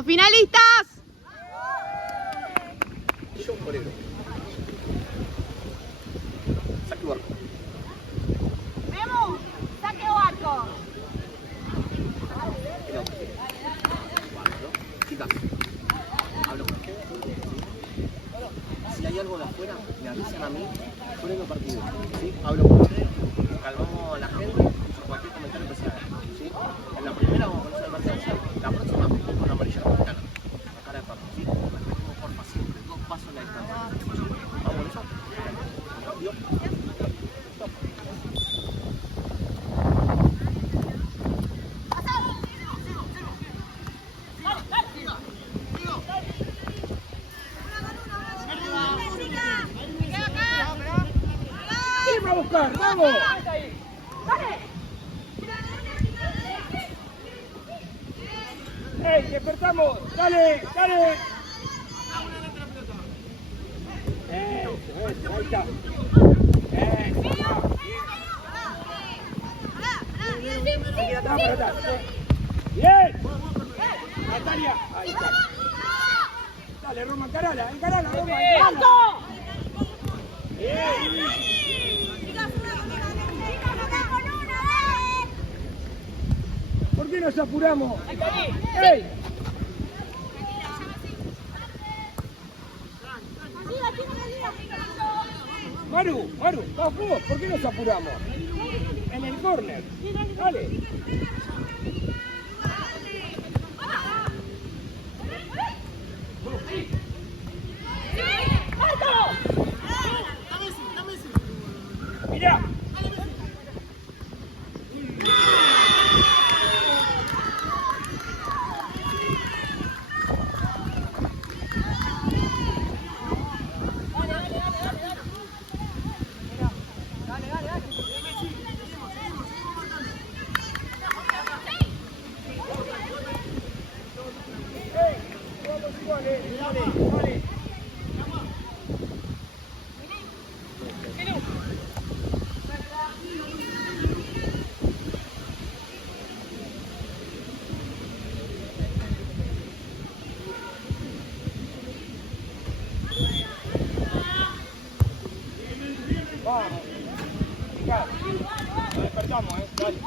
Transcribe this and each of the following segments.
¡Vamos, finalistas! John Moreno. Saque o arco. Vemos, saque o arco. Chicas, hablo con ustedes. Si hay algo de afuera, me avisan a mí. Freno partido. ¿Sí? Hablo con ustedes. Calmamos a la gente. Cualquier comentario que se haga. ¿Sí? En la primera vamos a poner una emergencia. La próxima con la amarilla no cara. La cara de papo. ¿Sí? Respetemos porfa siempre. 2 pasos en la distancia. ¿Vamos eso? ¿Cambio? ¡Vamos a buscar! ¡Vamos! ¡Ey, despertamos! ¡Dale! ¡Dale! Eso, ahí está. ¡Bien! Natalia, ahí está. Dale, Roma, encarala, Roma, encarala. Bien. ¿Por qué nos apuramos? ¡Ey! Maru, vamos, ¿por qué nos apuramos? En el córner. Dale. Mirá. Vamos. Nos despertamos, dale.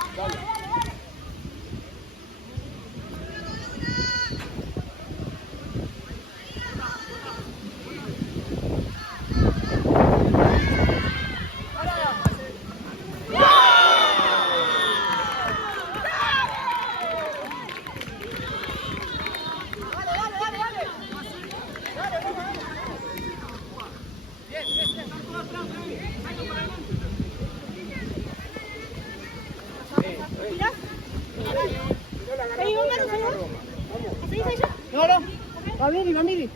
Miri.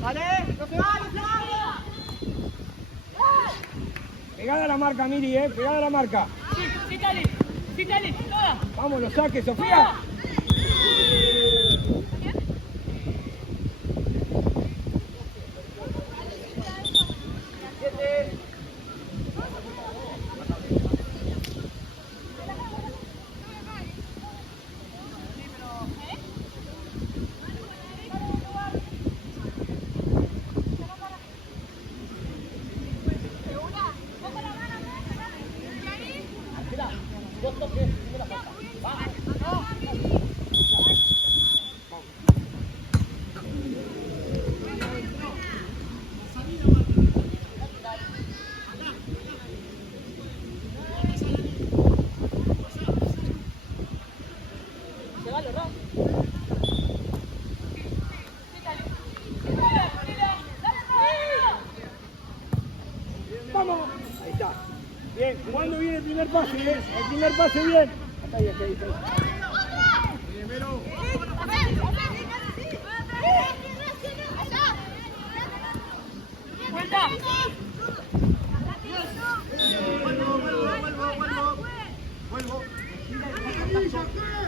Vale, no se va. Pegada a la marca, Miri, pegada a la marca. Sí, dale, toda. Vamos, lo saque, Sofía. Vamos. Ahí está. Bien, jugando bien el primer pase, El primer pase bien. Acá ahí. Bien, Vero. Vuelta.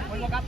Vuelvo acá.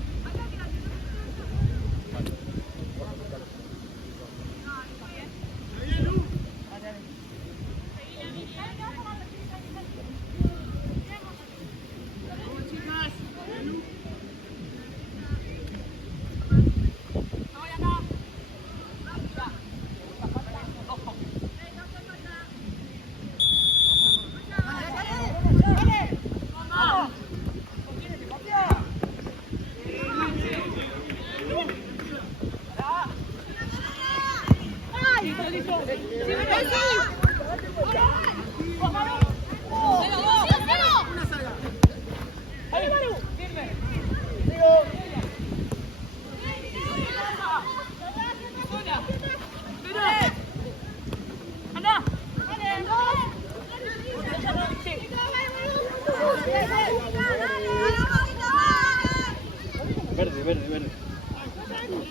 verde.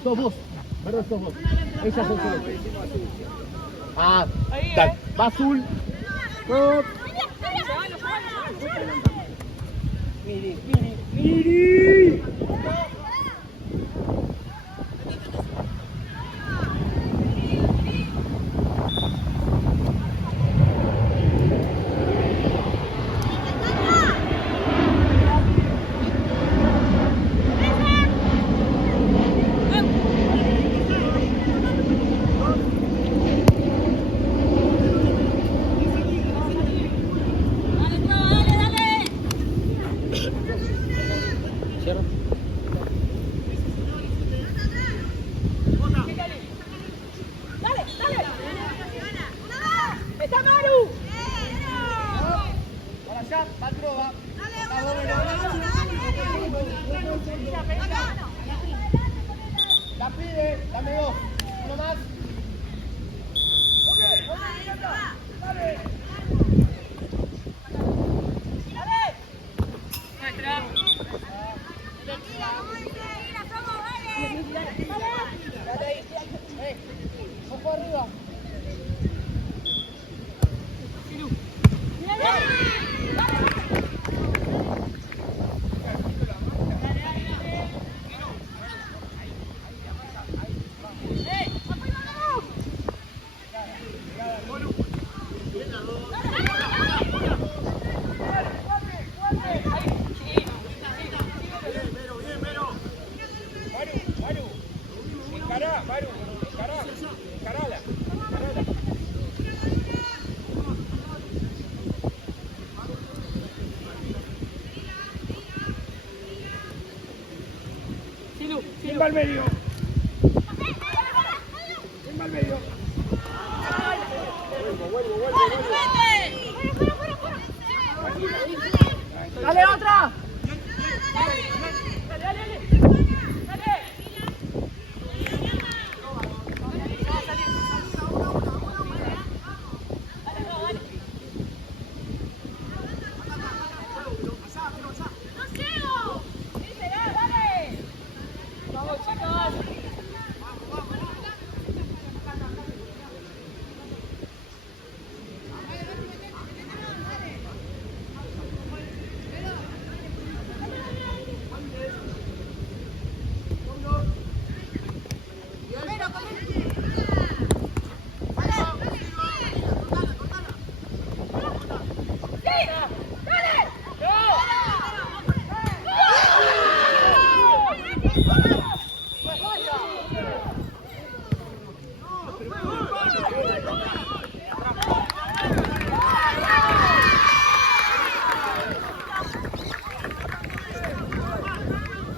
Sos vos. Verde sos vos. Ella sos vos. Ah, dale. Va azul. Go. Miri. Cierra. ¡Está Maru! Para allá, va el trova. La pide, dame dos. Uno más. Ojo arriba. Maru. Encará, Maru. Encarala. ¿Quién va al medio? Vuelvo. ¡Dale otra!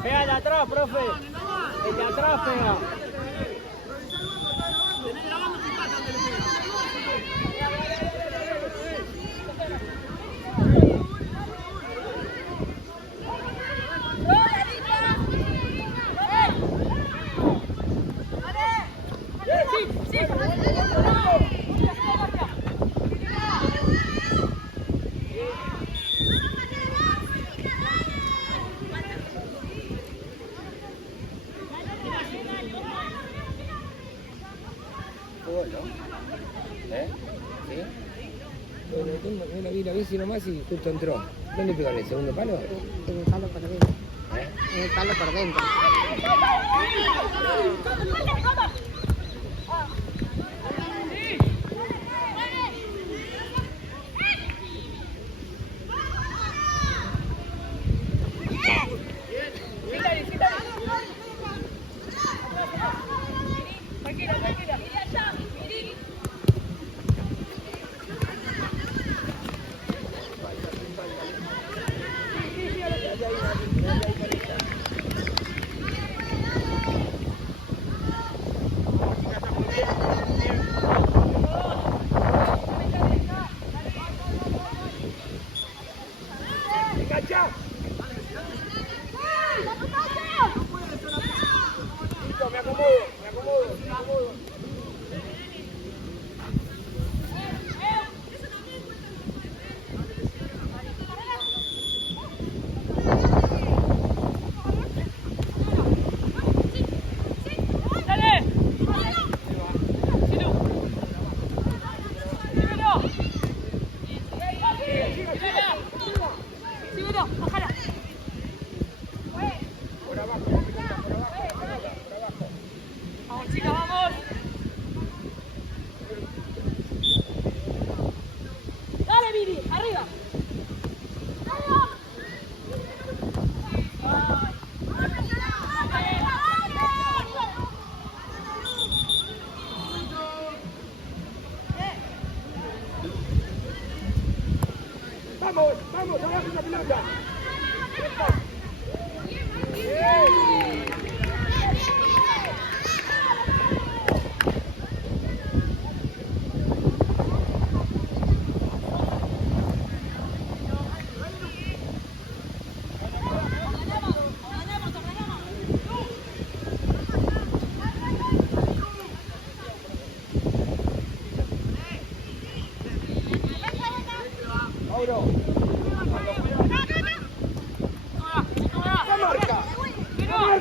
Pega de atrás, profe. El de atrás pega. Gol, ¿no? ¿Sí? Bueno, yo la vi la bici nomás y justo entró. ¿Dónde pegó el segundo palo? En el palo por dentro. En el palo por dentro.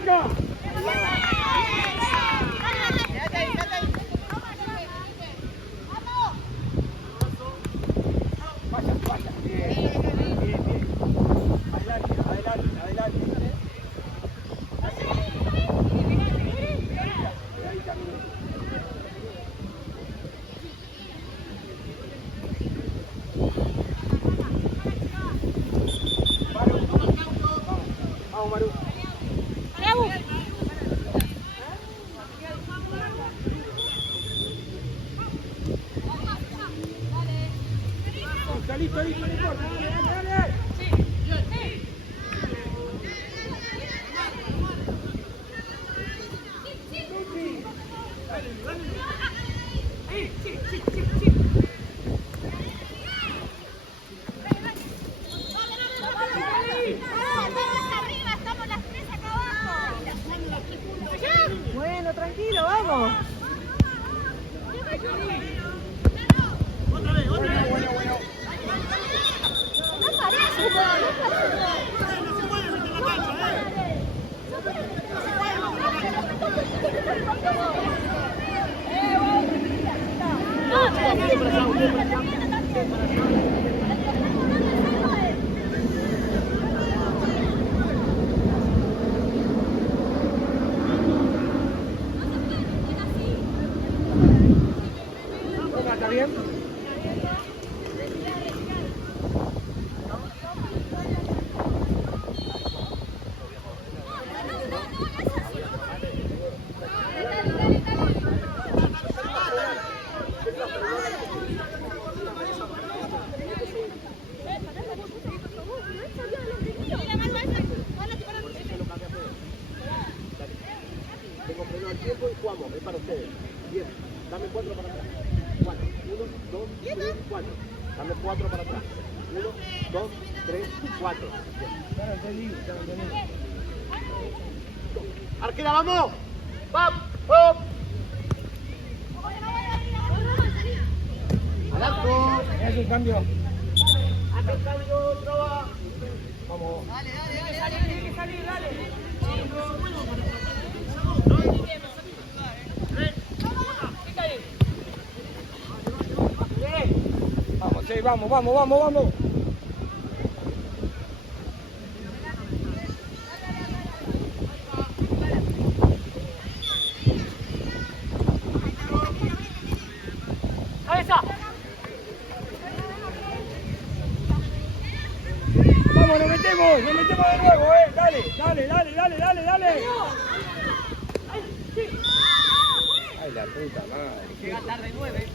arranca. Vaya, vaya. Bien, bien, bien. Adelante, adelante, adelante. Ahí también. Maru. Vamos, Maru. Listo, listo, no importa. Dale, dale. Bueno, tranquilo, vamos. Bueno. ¿Está bien? Tengo freno al tiempo y jugamos, es para ustedes. Bien, dame 4 para atrás. 4, 1, 2, 3, 4. Dame 4 para atrás. 1, 2, 3, 4. Bien. Arquera, vamos. ¡Vamos! ¡Hop! ¡Al arco! Es un cambio. ¡Hace cambio, traba! Vamos. Vamos, sí, vamos. ¡Cabeza! Vamos, nos metemos de nuevo, dale. Ay, la puta madre. Llega tarde 9.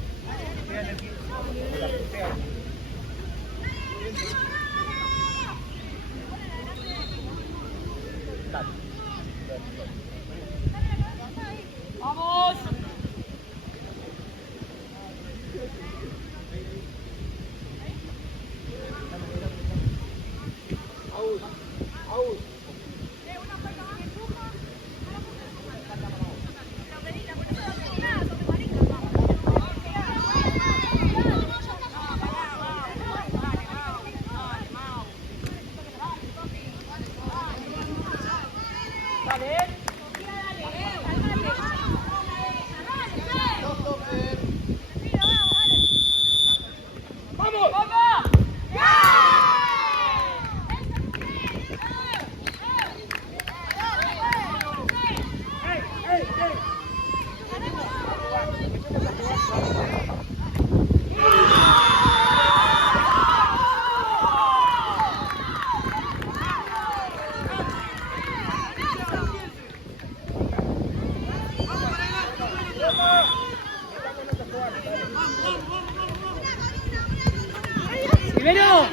¡Vamos! Aus. ¡Primero!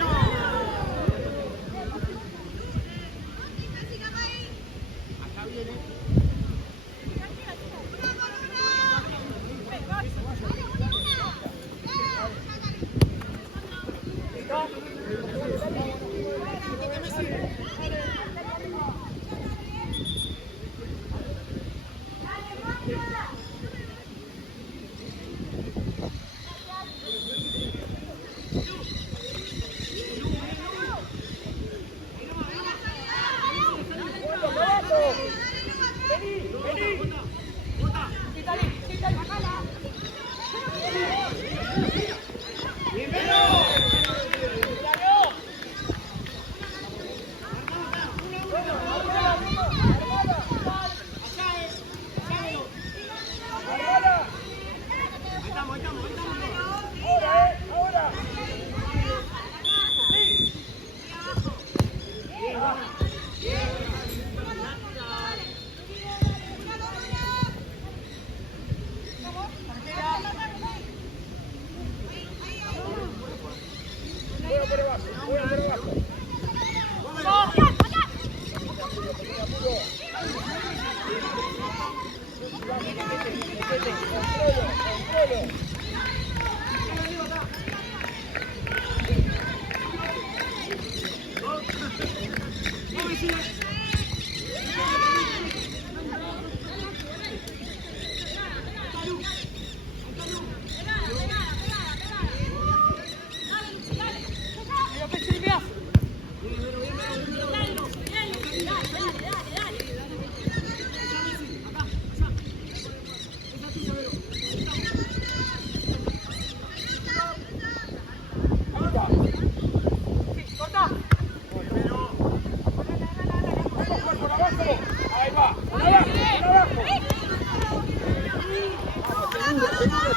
Ahí va, por abajo, por abajo.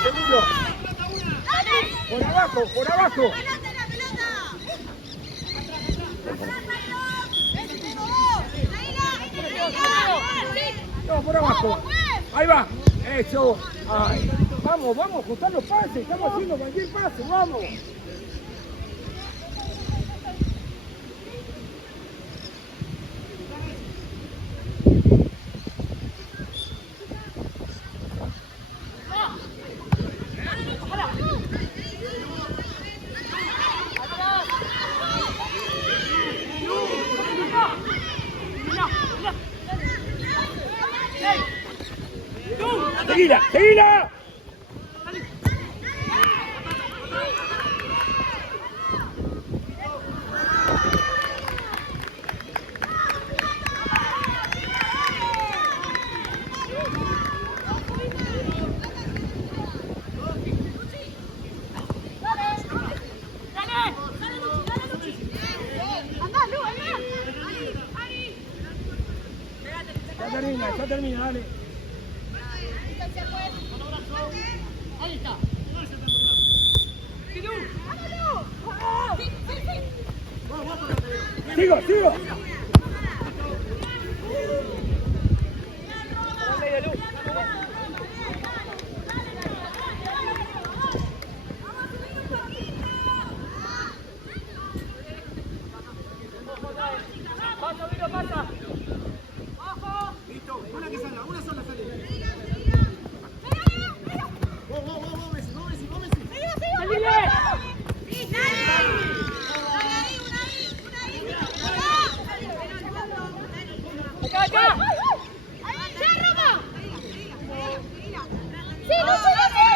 Seguro. Por abajo, por abajo. No, por abajo. Ahí va. Eso. Ay. Vamos, vamos, ajustar los pases. Estamos haciendo cualquier pase, vamos. ¡Seguila! ¡Seguila! Ya termina, dale. Ahí está. Sigo, sigo. Pasa, Vino, pasa. Listo, una que salga, una sola salida. ¡Acá! ¡Sí, Roma! ¡Sí, Lucho, sí!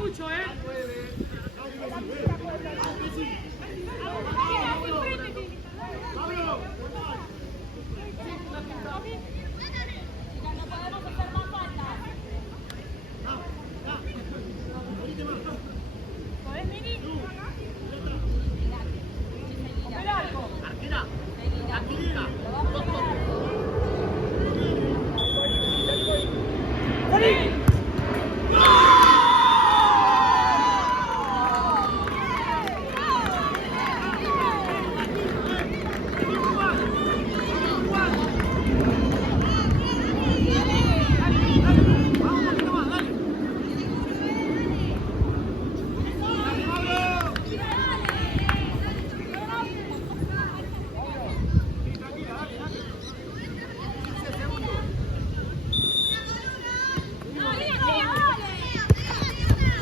Mucho, Mira, tranquilita.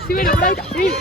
Sí, bueno, por ahí está. Sí.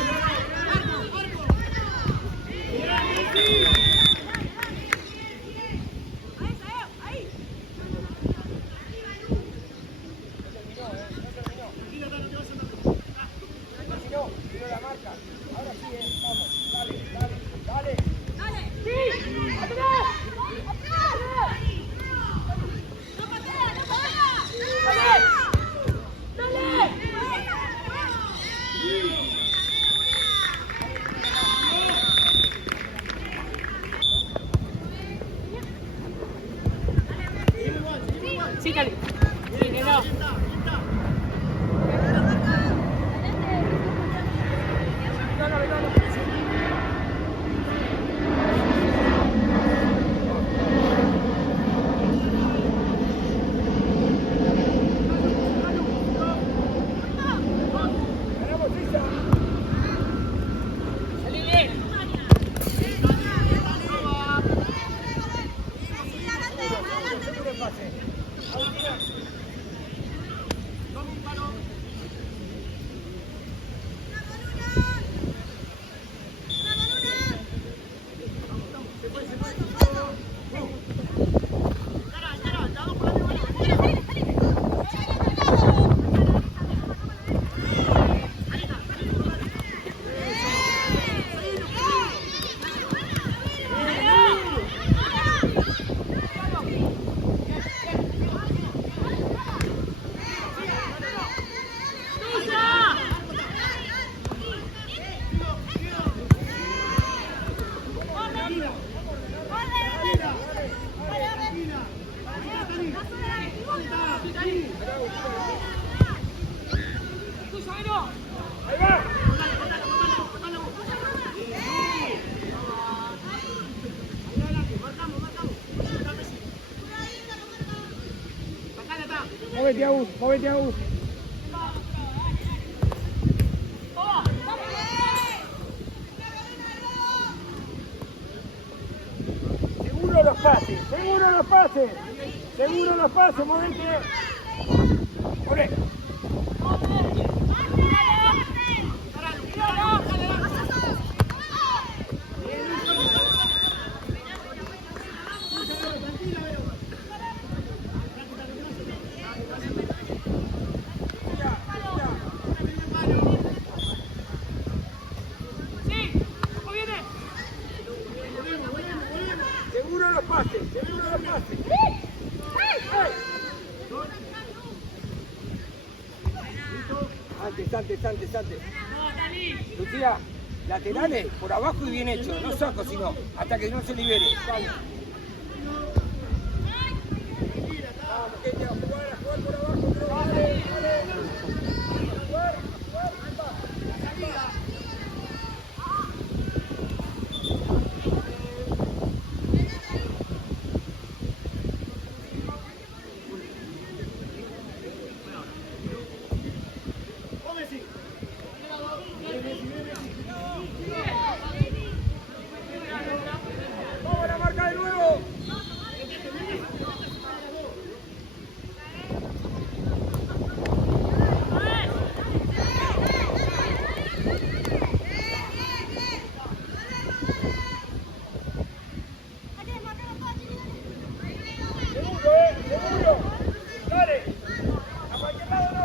Sí, Cali. Sí, no. Salí bien. Ahí va. Móvete, Agus, móvete, Agus. Seguro los pases, seguro los pases. Seguro los pases, móvete. Corre. Seguro los pases, seguro los pases. Antes. Lucía, laterales por abajo y bien hecho, no saco sino, hasta que no se libere. Vamos. Vamos, que te va a jugar por abajo, pero dale. Jugar, ahí va. Vamos a la marca de nuevo. Seguro. Dale. A cualquier lado no,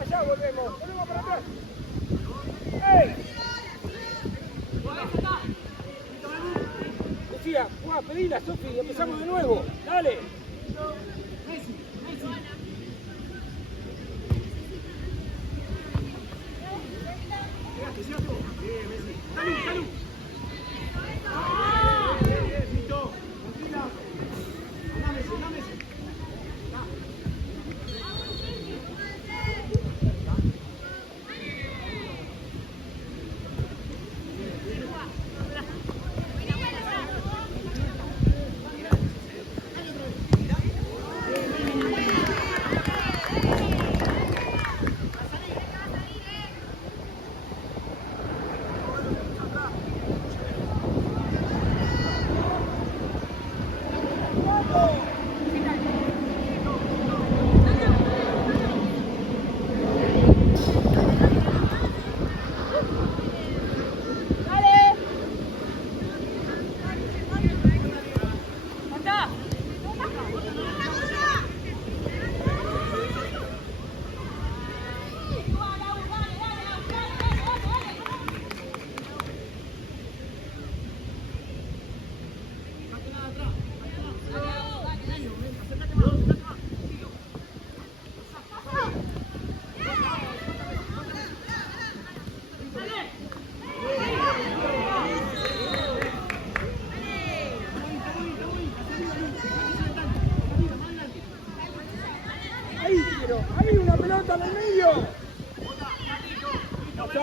Allá volvemos para atrás. ¡Ey! Lucía, pedila, Sofi, y empezamos de nuevo. Dale. Salud.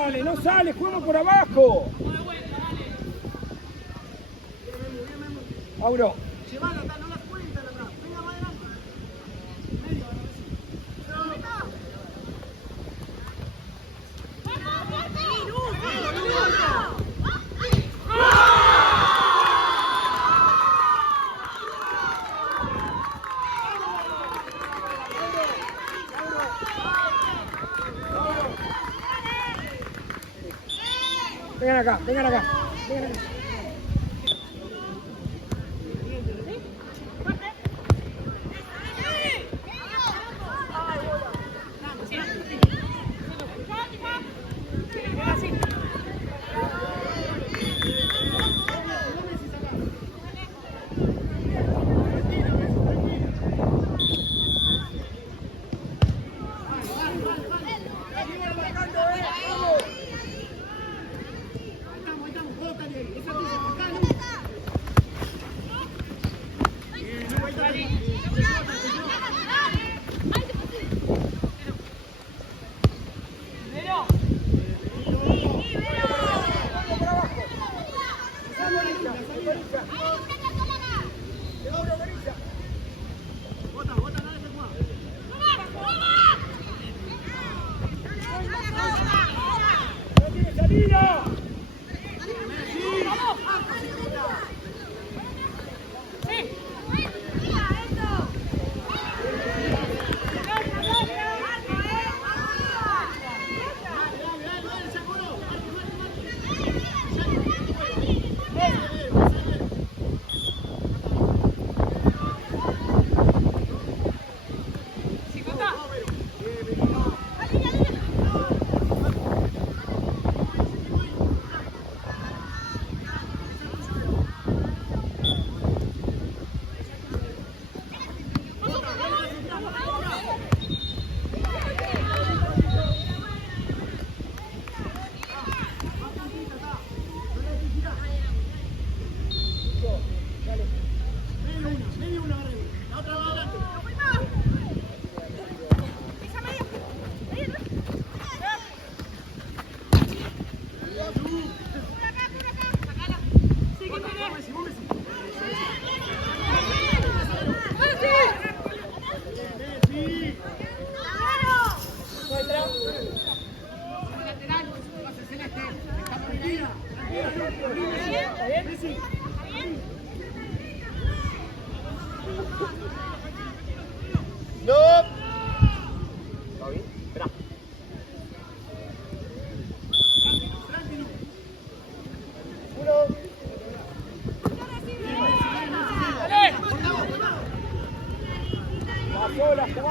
sale, no sale, juega por abajo. Mauro. Vengan acá, vengan acá, vengan acá.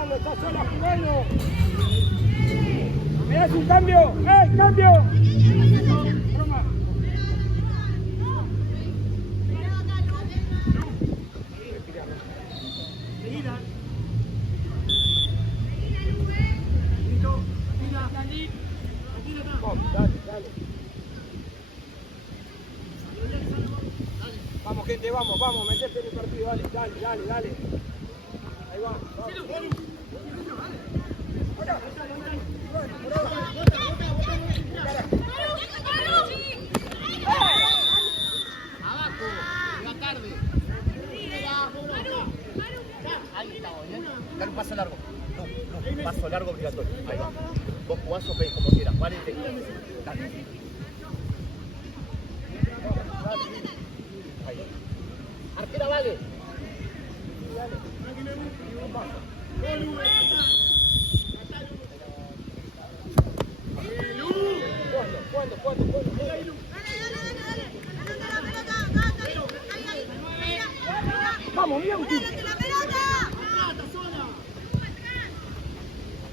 Está sola jugando. ¿Me das un cambio? ¡Eh, cambio! Broma. Vamos, gente, vamos, metete en el partido, dale. Ahí va, vamos. Dale un paso largo. No, paso largo obligatorio. Ahí va. Vos jugás o pedís como quieras. Vale, dale. Ahí. Arquera, vale. ¿Cuándo? Vamos, bien,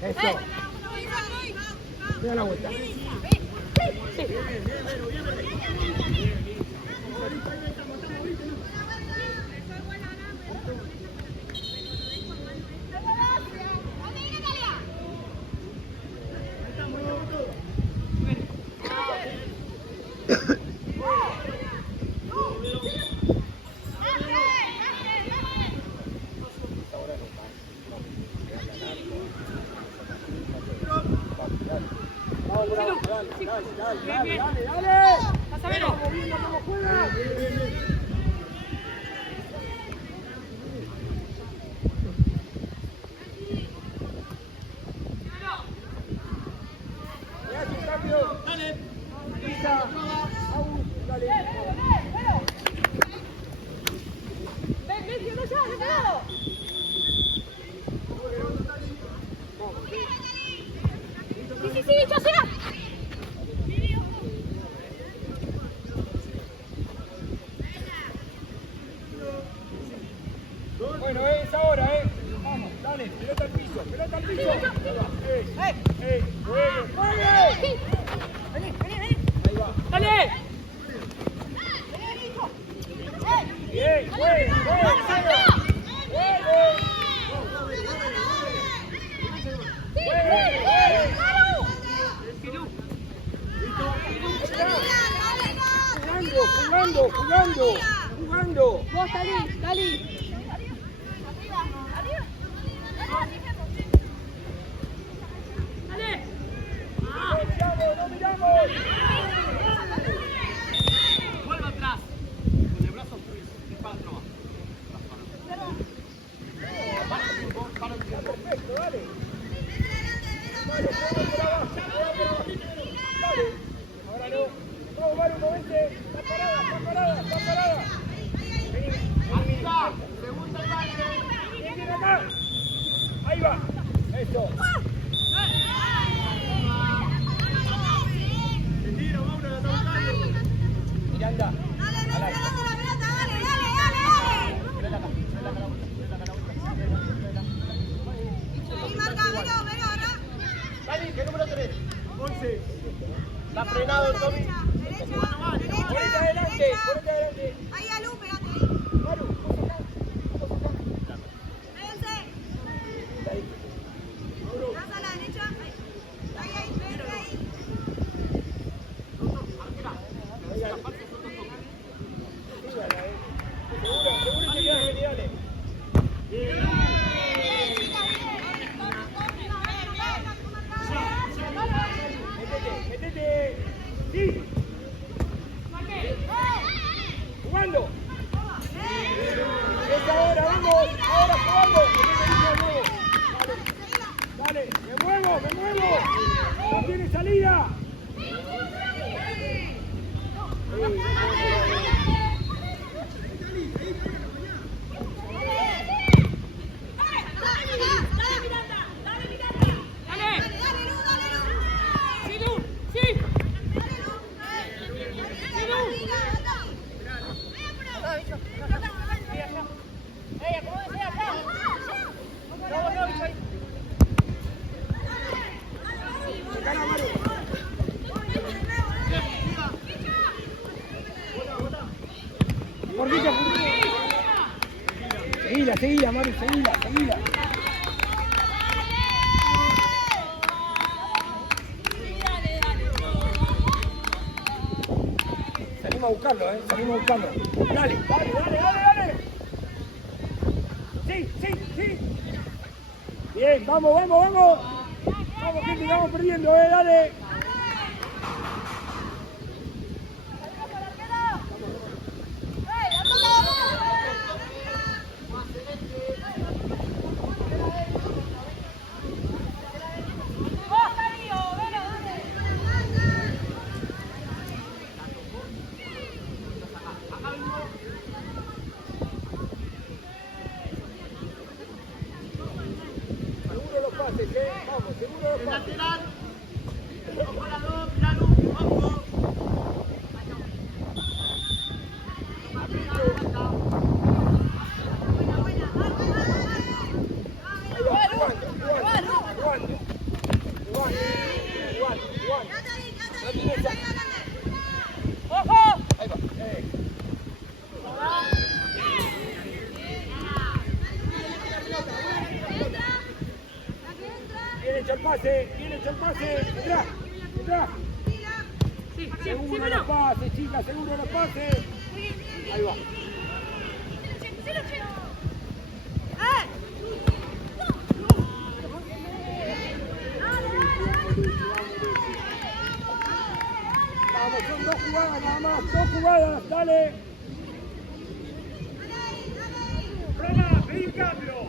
eso. Mira la vuelta. Dale. Dale, dale, dale. Pásamelo. Vamos viendo cómo juega. Le hace un cambio. Dale. Pisa. Aún. Dale. Sí, yo siga. Bueno, es ahora, Vamos, dale, pelota al piso, pelota al piso. Juegue, juegue. Ahí va. Dale. Bien, juegue, juegue. Jugando. Vos salí. Dale. No miramos. Vuelve atrás. Con el brazo es para atrás. Perfecto, dale. Dale, ahora no. Vamos, Maru, movente. Está parada. Vení. Segunda y Viene acá. Ahí va. Eso. Miranda. Dani, ¿qué número 3? 11. Está frenado el Tommy. Ponete adelante. Ahí, Alu, pegate ahí. Maru, vos acá. Véanse. Más a la derecha. Ahí, véanse ahí. Seguro que quedas bien, dale. Métete. Sí. Jugando. Es ahora, vamos. Ahora jugando. Dale, me muevo. No tiene salida. Seguila, Maru, seguila. Salimos a buscarlo, Dale. Sí. Bien, vamos. Vamos, gente, vamos perdiendo, dale. Viene hecho el pase, detrás. Seguro los pases, chicas, seguro los pases. Ahí va. cambio.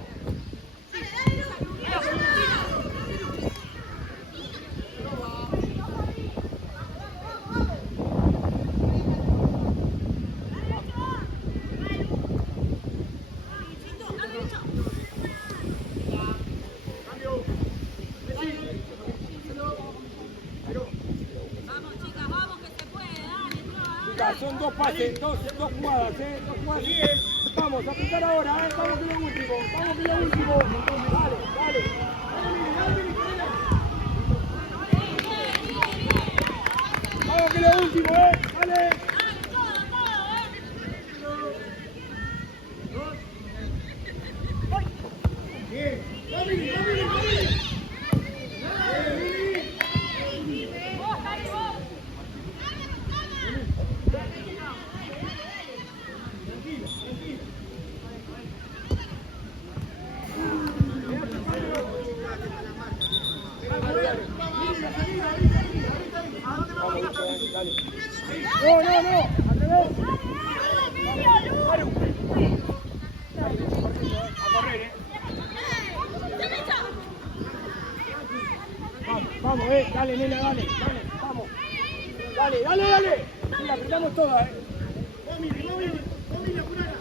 Son dos pases, dos jugadas, dos jugadas. Vamos a aplicar ahora, vamos con lo último, vamos con lo último. Dale, dale. Vamos con lo último, dale. Bien, Domini, Domini, Domini. No, no, no, al revés. A correr, Vamos, dale, nena, dale, vamos. Dale, dale, dale. Mira, apretamos todas, Domini, apurala.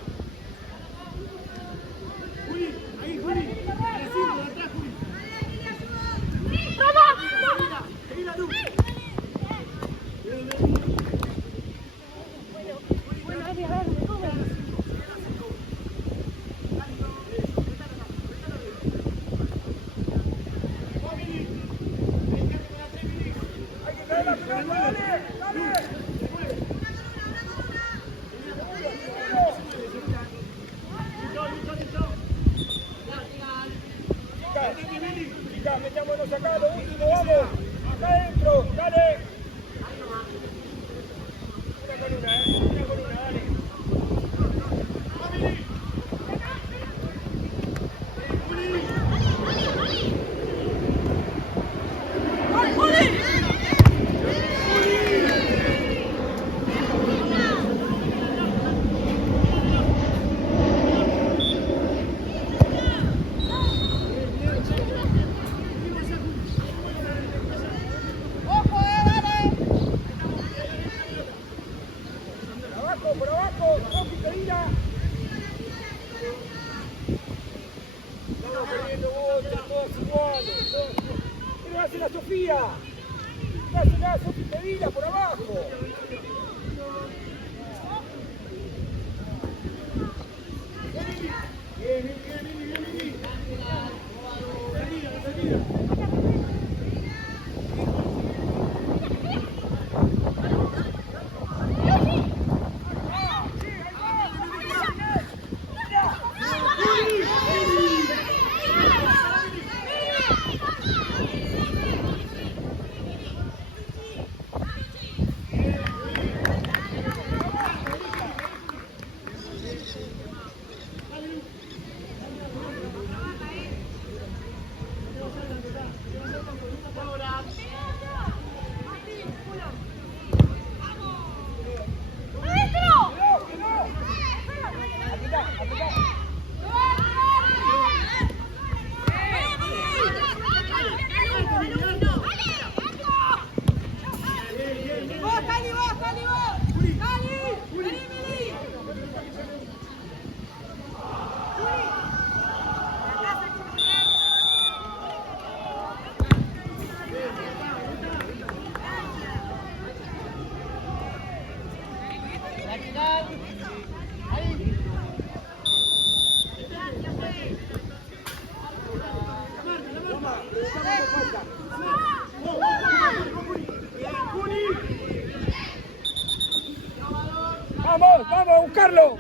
Juli, ahí, Juli. A la 5, de atrás, Juli. Seguí la luz. Chicas, metámonos acá, lo último, vamos. Acá adentro, dale. Una con una, dale. Por abajo, Sofi, Pedila. Estamos perdiendo botes, todos iguales. ¿Qué hace la Sofía? ¿Qué hace la Sofi, Pedila por abajo? Bien.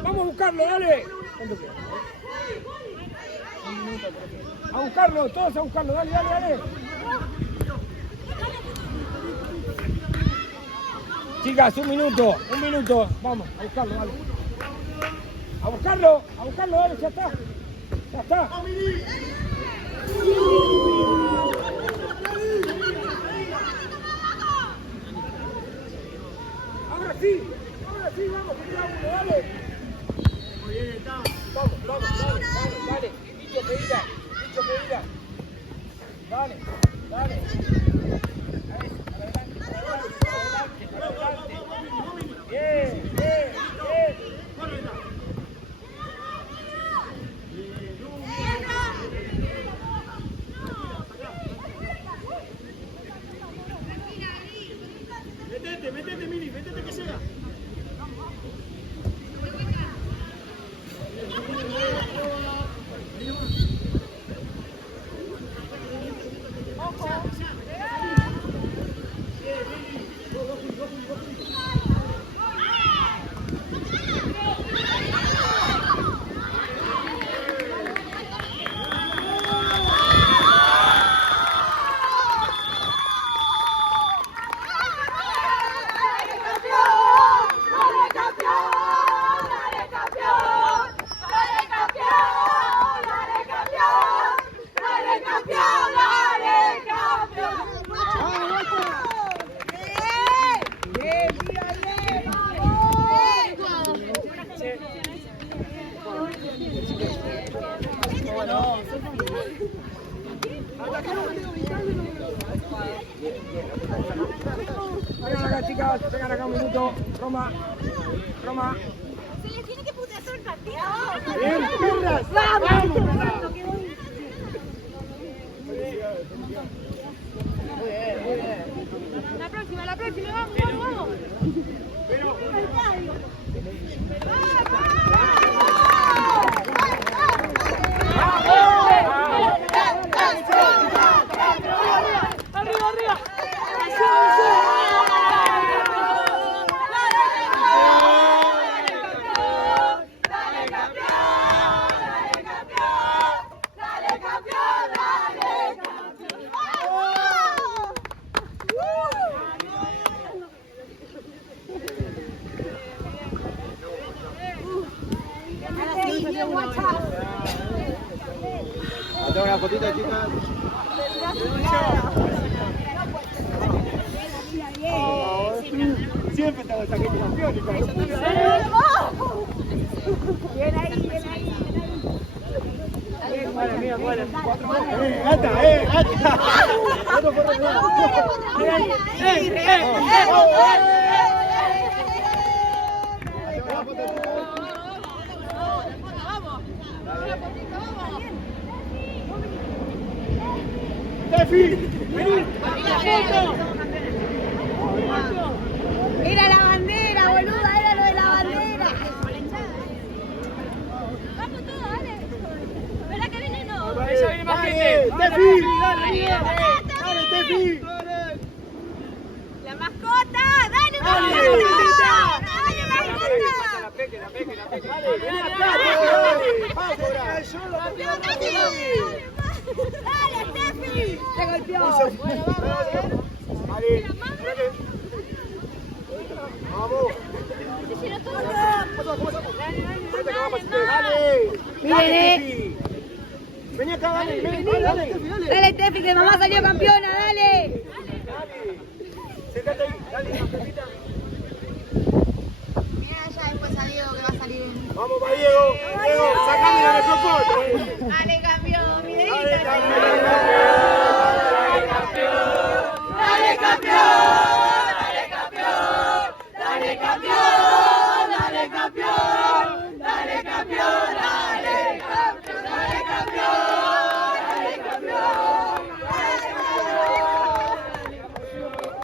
Vamos a buscarlo, dale. A buscarlo, todos a buscarlo, dale. Chicas, un minuto, vamos, a buscarlo, dale. A buscarlo, dale, ya está. Ahora sí, vamos, dale. Vamos, dale. pedida. Dale, dale. Bien, bien, bien. Metete, Mili, metete que llega. Vengan acá, chicas, vengan acá un minuto. Roma, Roma. Se les tiene que putear el partido. Bien, perras. Vamos, perras. La próxima, vamos, vamos, vamos. Arriba, arriba. Hasta una fotito, chicas. Siempre te vas a sacar campeón. Bien ahí, bien ahí. Madre mía, madre. ¡Gata, gata! ¡Tefi! ¡Vení! Era la bandera, boluda, era lo de la bandera. Vamos todos, dale. ¿Verdad que viene no? ¡Esa viene más gente! ¡Tefi! ¡Dale, Tefi! La mascota, dale, Dale. mascota. Dale, mascota. La peque. Dale, vení acá, Tefi. Vamos, Dale, Steffi. Te golpeó. Dale. Vamos. Hicieron todo. Dale. Viene. Vení acá, dale. Dale. Dale, Steffi, que mamá salió campeona, dale. Sentate ahí. Dale, Pepita. Mira ya después a Diego que va a salir. Vamos, para Diego. Diego, sacame la mejor foto.